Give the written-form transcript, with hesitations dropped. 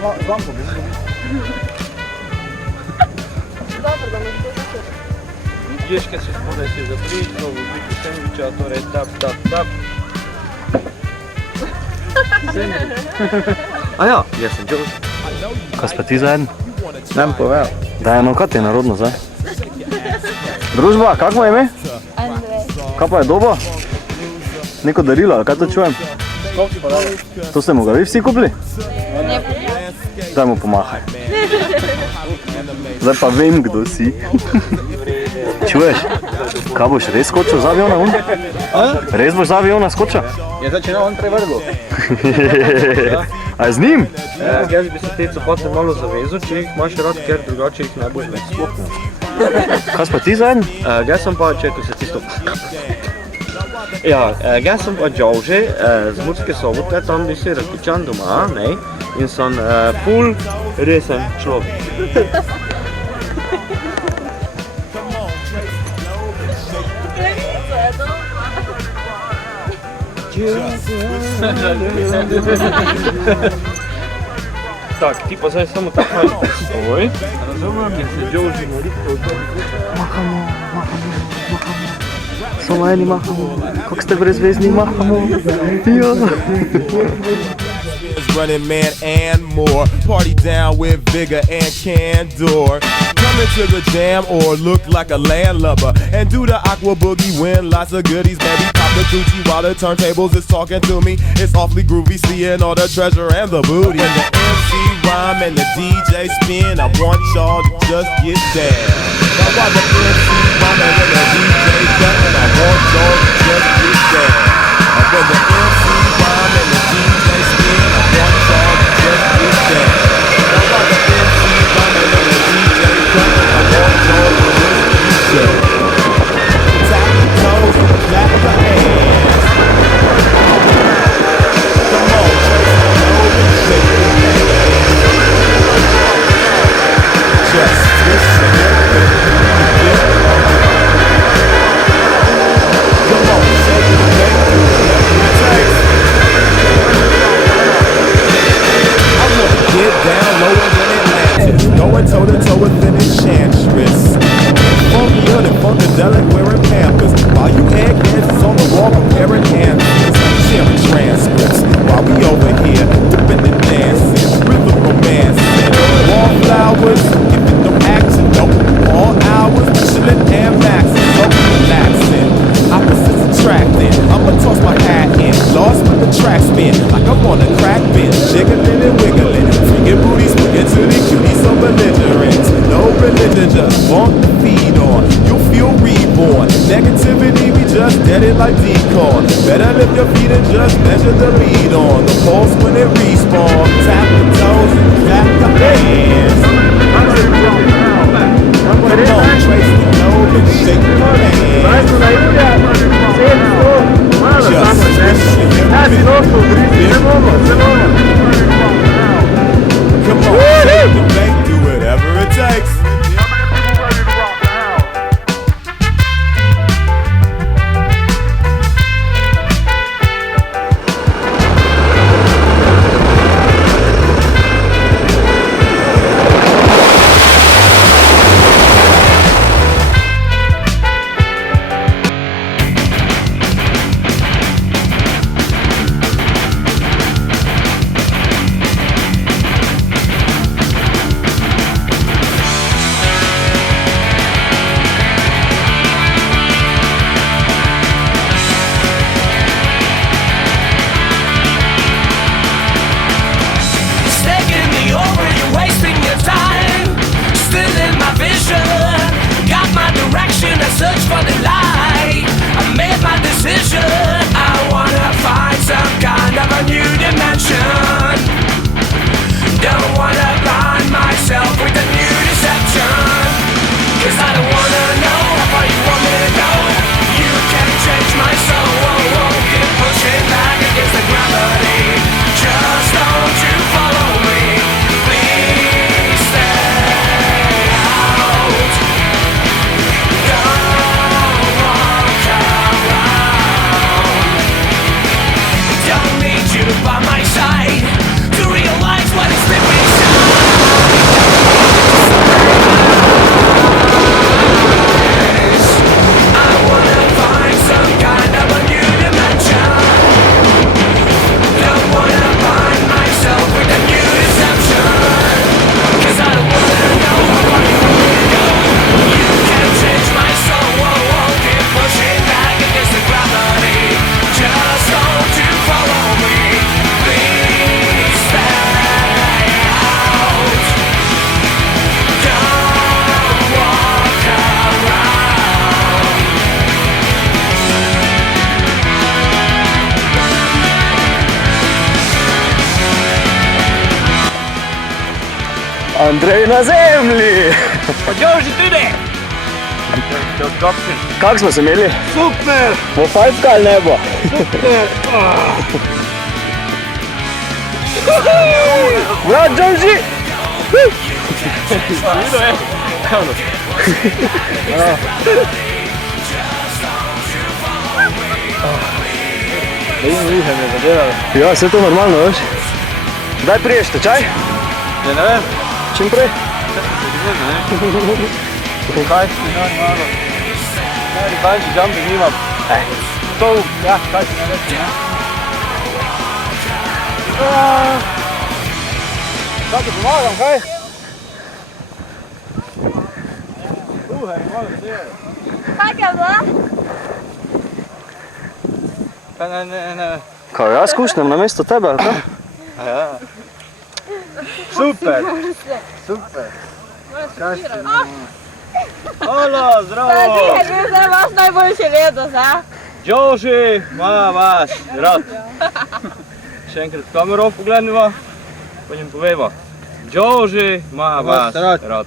Zamko bi. Dobro, da me kdo začel. Ježke se spodaj si zaprič, v obliki sandviča, torej tap. A ja, jaz sem Joe. Kaj si pa ti zajedno? Ne mi povedal. Daj, no, kaj ti je narodno zdaj? Družba, kako mu je ime? Andrejev. Kaj pa je doba? Neko darilo, ali kaj to čujem? Skok pa dalo. To ste mu ga vi vsi kupili? Ne poznam. Daj mu pomahaj. Zdaj pa vem, kdo si. Čuješ? Kaj boš res skočil za aviona? Res boš za aviona skočil? Je zdaj, če ne on prevrgel. A je z njim? Jaz bi se te copote malo zavezal, če jih imaš rad, ker drugače jih ne boš več sploh ne. Kaj si pa ti zajedno? Jaz sem pa, čekaj se tisto... Ja, jaz sem pa Andrejev z Murske Sobote, tam bi si različan doma, ne? In sem ful resen človek. Tak, ti pa zdaj samo tako malo stoj. Razumem, ker se Joe že molitve odbori. Mahamo. Samo eni mahamo. Kako ste brezvezni mahamo. Ja. Running Man and more. Party down with vigor and candor. Come into the jam or look like a landlubber and do the aqua boogie, win lots of goodies, baby. Pop the Gucci while the turntables is talking to me. It's awfully groovy, seeing all the treasure and the booty. When the MC rhyme and the DJ spin, I want y'all to just get down. Now while the MC rhyme and the DJ cut, I want y'all to just get down. And when the MC rhyme and the DJ spin, I want y'all to just get down. Now while the MC rhyme and the DJ cut, I want y'all to just get down. Tap your toes and clap your hands. Come on, trace the nose and shake your hands. Just listen and yeah. Come on, shake your leg, do whatever it takes. I wanna get down lower than Atlantis, going toe to toe with an enchantress. Funkier than Funkadelic wearing Pampers, while you eggheads on the wall preparing answers, sharing transcripts, while we over here dipping and dancing, rhythm romancing, wallflowers, giving no action, no, all hours, chillin' and maxing, so relaxing, opposites attracting, I'ma toss my hat in, lost when the track spin, like I'm on a crack bench, jiggling and wiggling, freaking booties, looking to the cuties, so belligerent, no religion, just want the feed on, you'll feel reborn, negativity, we just dead it like decon, better lift your feet and just measure the lead on, the pulse when it respawns, tap the toes and clap your hands. Come on, trace the nose and shake your hands. Just swishing everything. Come on, shake the bank, do whatever it takes. Andrej na zemlji! Pa Joži tudi! Kako smo se imeli? Super! Bo fajfka ali ne bo? Super! Brat, Joži! Vidio je? Ja, vse to normalno, veš? Kdaj priješ tečaj? Ja, ne vem. Čim prej? Kaj si malo? Banči jumping imam. To, ja, kaj si reči, ne? Kaj ti pomagam, kaj? Malo se je. Kaj je bilo? Ne. Kaj, jaz skušnjam na mesto tebe, ali kaj? Ja. Super. Super. Halo, zdravo! Ti je bil zdaj vaš najboljši letos, a? Joži, ima vas rad. Še enkrat kamero pogledamo, pa jim povemo. Joži ima vas rad.